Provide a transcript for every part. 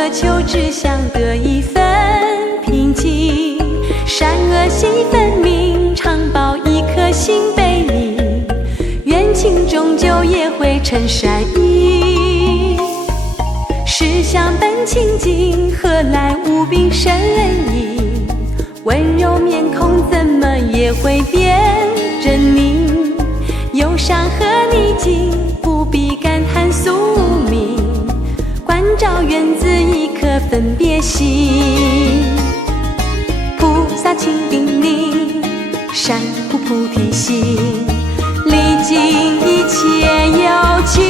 和求只想得一份平静，善恶细分明，常抱一颗心悲悯，冤情终究也会成善意。世相本清净，何来无病生意？温柔面孔怎么也会变狰狞？忧伤和逆境，不必感叹宿命，关照源自一颗分别心。菩萨请叮咛，善护菩提心，历尽一切有情。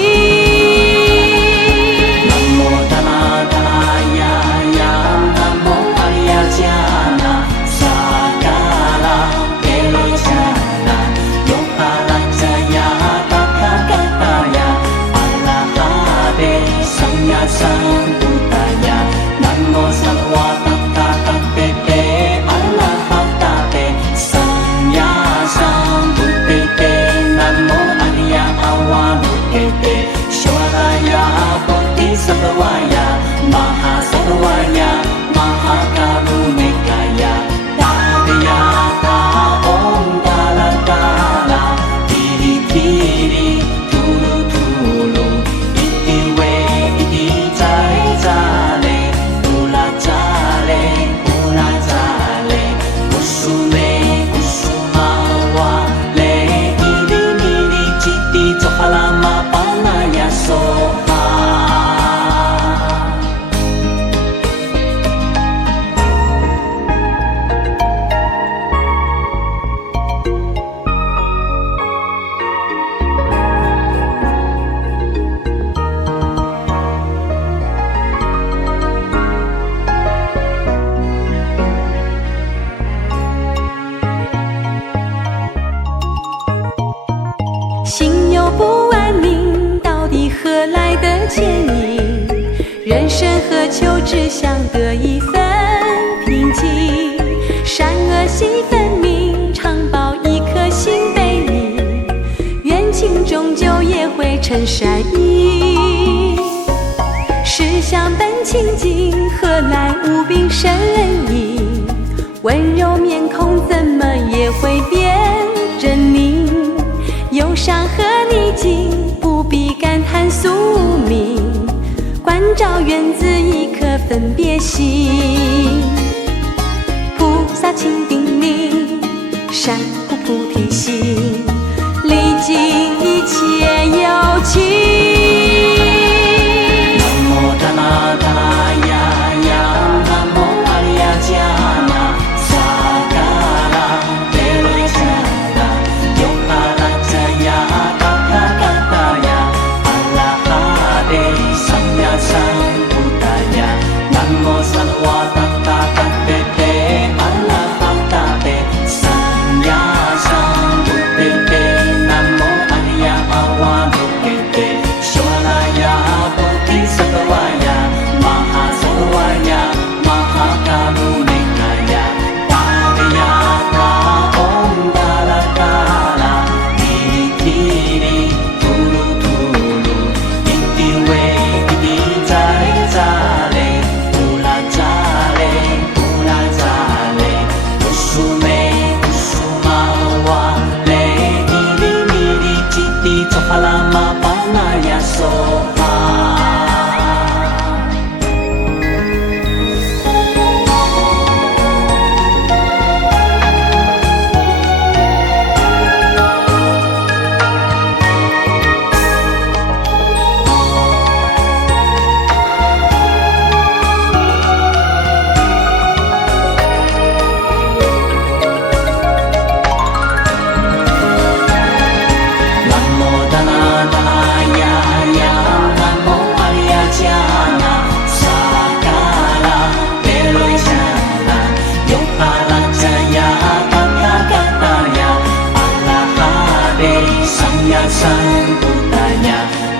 心有不安宁，到底何来的牵引？人生何求只想得一份平静，善恶细分明，常抱一颗心悲悯，冤情终究也会成善意。世相本清净，何来无病生意？温柔面孔怎么也会变狰狞？忧伤和逆境，不必感叹宿命，关照源自一颗分别心。菩萨请叮咛，善护菩提心，历尽一切有情。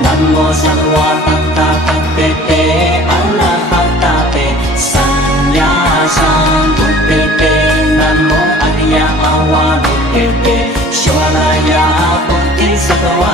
Namo sarwa tatta tatte arahatatte sannyasam buddhite namo ariya awadutte shwaraya bodhisattva